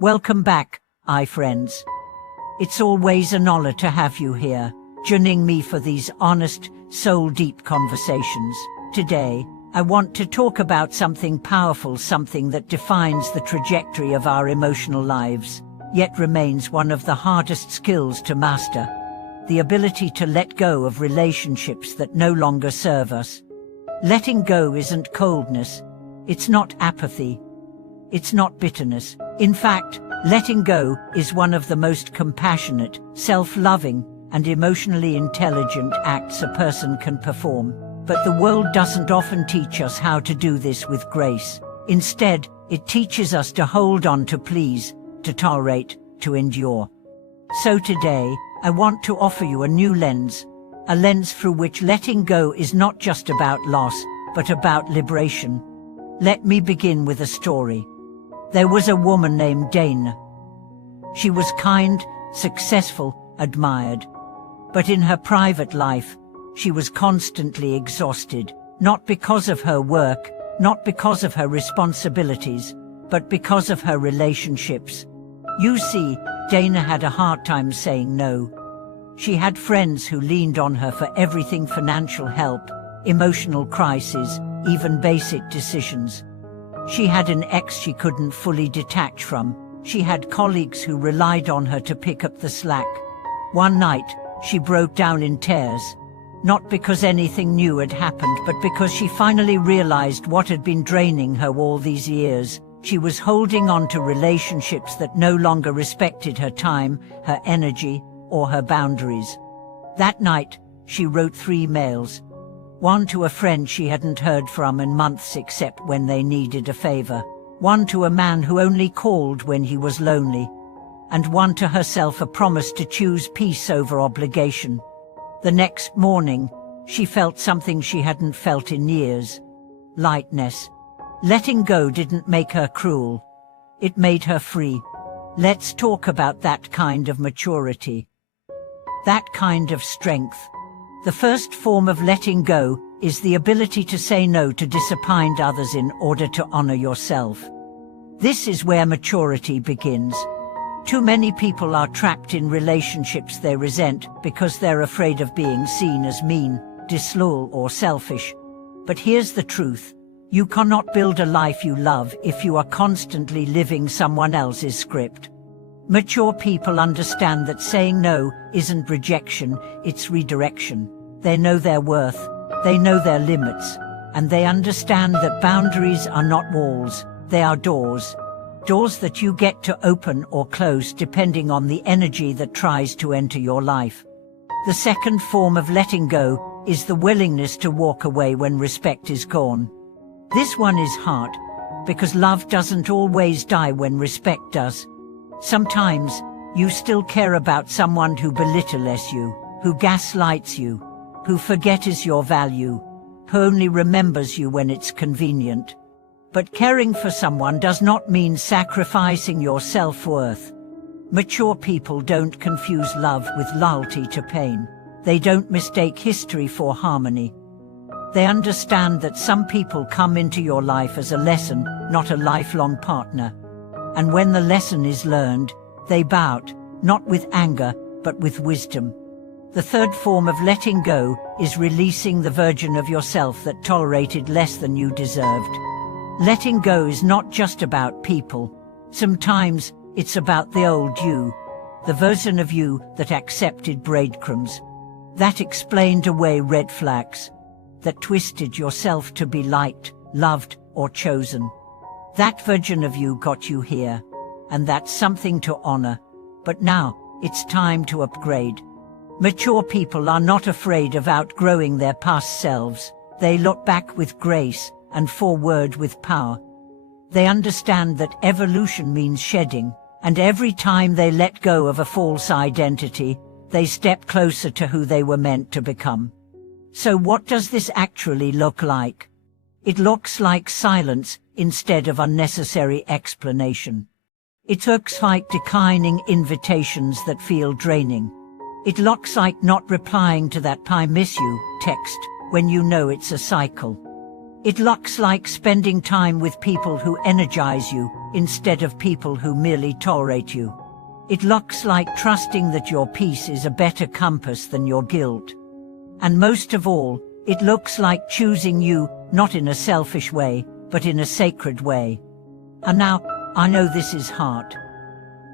Welcome back, friends. It's always an honor to have you here, joining me for these honest, soul-deep conversations. Today, I want to talk about something powerful, something that defines the trajectory of our emotional lives, yet remains one of the hardest skills to master: the ability to let go of relationships that no longer serve us. Letting go isn't coldness, it's not apathy, it's not bitterness. In fact, letting go is one of the most compassionate, self-loving, and emotionally intelligent acts a person can perform. But the world doesn't often teach us how to do this with grace. Instead, it teaches us to hold on, to please, to tolerate, to endure. So today, I want to offer you a new lens, a lens through which letting go is not just about loss, but about liberation. Let me begin with a story. There was a woman named Dana. She was kind, successful, admired. But in her private life, she was constantly exhausted, not because of her work, not because of her responsibilities, but because of her relationships. You see, Dana had a hard time saying no. She had friends who leaned on her for everything: financial help, emotional crises, even basic decisions. She had an ex she couldn't fully detach from. She had colleagues who relied on her to pick up the slack. One night, she broke down in tears, not because anything new had happened, but because she finally realized what had been draining her all these years. She was holding on to relationships that no longer respected her time, her energy, or her boundaries. That night, she wrote 3 mails. One to a friend she hadn't heard from in months except when they needed a favor. One to a man who only called when he was lonely. And one to herself, a promise to choose peace over obligation. The next morning, she felt something she hadn't felt in years: lightness. Letting go didn't make her cruel. It made her free. Let's talk about that kind of maturity. That kind of strength. The first form of letting go is the ability to say no to disappoint others in order to honor yourself. This is where maturity begins. Too many people are trapped in relationships they resent because they're afraid of being seen as mean, disloyal, or selfish. But here's the truth: you cannot build a life you love if you are constantly living someone else's script. Mature people understand that saying no isn't rejection, it's redirection. They know their worth, they know their limits, and they understand that boundaries are not walls, they are doors. Doors that you get to open or close depending on the energy that tries to enter your life. The second form of letting go is the willingness to walk away when respect is gone. This one is hard, because love doesn't always die when respect does. Sometimes, you still care about someone who belittles you, who gaslights you, who forgets your value, who only remembers you when it's convenient. But caring for someone does not mean sacrificing your self-worth. Mature people don't confuse love with loyalty to pain. They don't mistake history for harmony. They understand that some people come into your life as a lesson, not a lifelong partner. And when the lesson is learned, they bow out, not with anger, but with wisdom. The third form of letting go is releasing the version of yourself that tolerated less than you deserved. Letting go is not just about people. Sometimes, it's about the old you, the version of you that accepted breadcrumbs, that explained away red flags, that twisted yourself to be liked, loved, or chosen. That version of you got you here, and that's something to honor. But now, it's time to upgrade. Mature people are not afraid of outgrowing their past selves. They look back with grace and forward with power. They understand that evolution means shedding, and every time they let go of a false identity, they step closer to who they were meant to become. So what does this actually look like? It looks like silence instead of unnecessary explanation. It looks like declining invitations that feel draining. It looks like not replying to that "I miss you" text when you know it's a cycle. It looks like spending time with people who energize you, instead of people who merely tolerate you. It looks like trusting that your peace is a better compass than your guilt. And most of all, it looks like choosing you, not in a selfish way, but in a sacred way. And now, I know this is hard.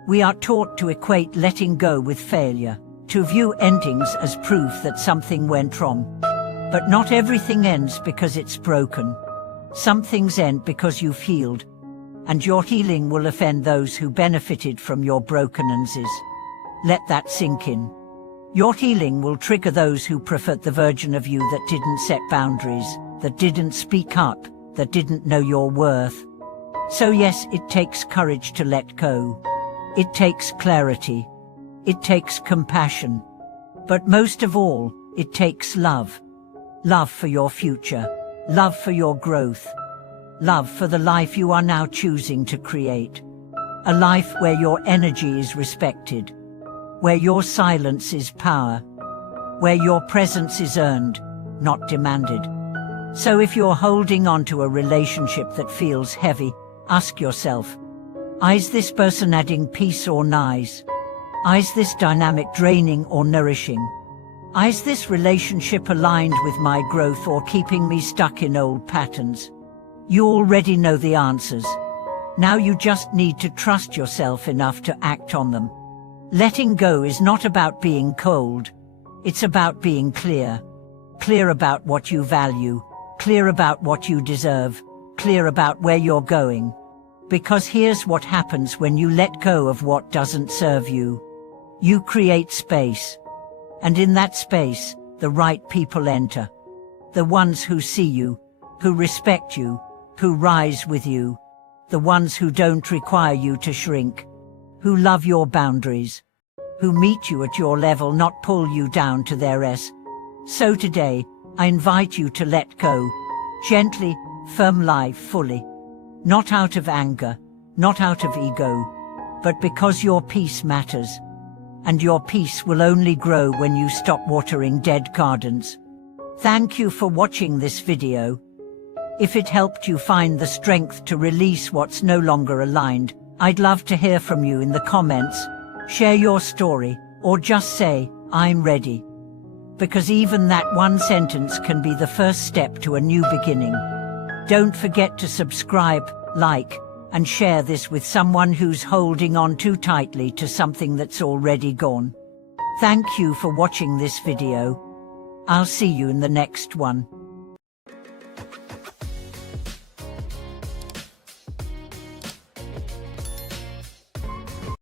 We are taught to equate letting go with failure, to view endings as proof that something went wrong. But not everything ends because it's broken. Some things end because you've healed, and your healing will offend those who benefited from your brokennesses. Let that sink in. Your healing will trigger those who preferred the version of you that didn't set boundaries, that didn't speak up, that didn't know your worth. So yes, it takes courage to let go. It takes clarity. It takes compassion. But most of all, it takes love. Love for your future. Love for your growth. Love for the life you are now choosing to create. A life where your energy is respected. Where your silence is power. Where your presence is earned, not demanded. So if you're holding on to a relationship that feels heavy, ask yourself, is this person adding peace or noise? Is this dynamic draining or nourishing? Is this relationship aligned with my growth or keeping me stuck in old patterns? You already know the answers. Now you just need to trust yourself enough to act on them. Letting go is not about being cold. It's about being clear. Clear about what you value. Clear about what you deserve. Clear about where you're going. Because here's what happens when you let go of what doesn't serve you. You create space. And in that space, the right people enter. The ones who see you, who respect you, who rise with you. The ones who don't require you to shrink. Who love your boundaries. Who meet you at your level, not pull you down to theirs. So today, I invite you to let go. Gently, firm life fully. Not out of anger, not out of ego, but because your peace matters. And your peace will only grow when you stop watering dead gardens. Thank you for watching this video. If it helped you find the strength to release what's no longer aligned, I'd love to hear from you in the comments. Share your story, or just say, I'm ready. Because even that one sentence can be the first step to a new beginning. Don't forget to subscribe, like, and share this with someone who's holding on too tightly to something that's already gone. Thank you for watching this video. I'll see you in the next one.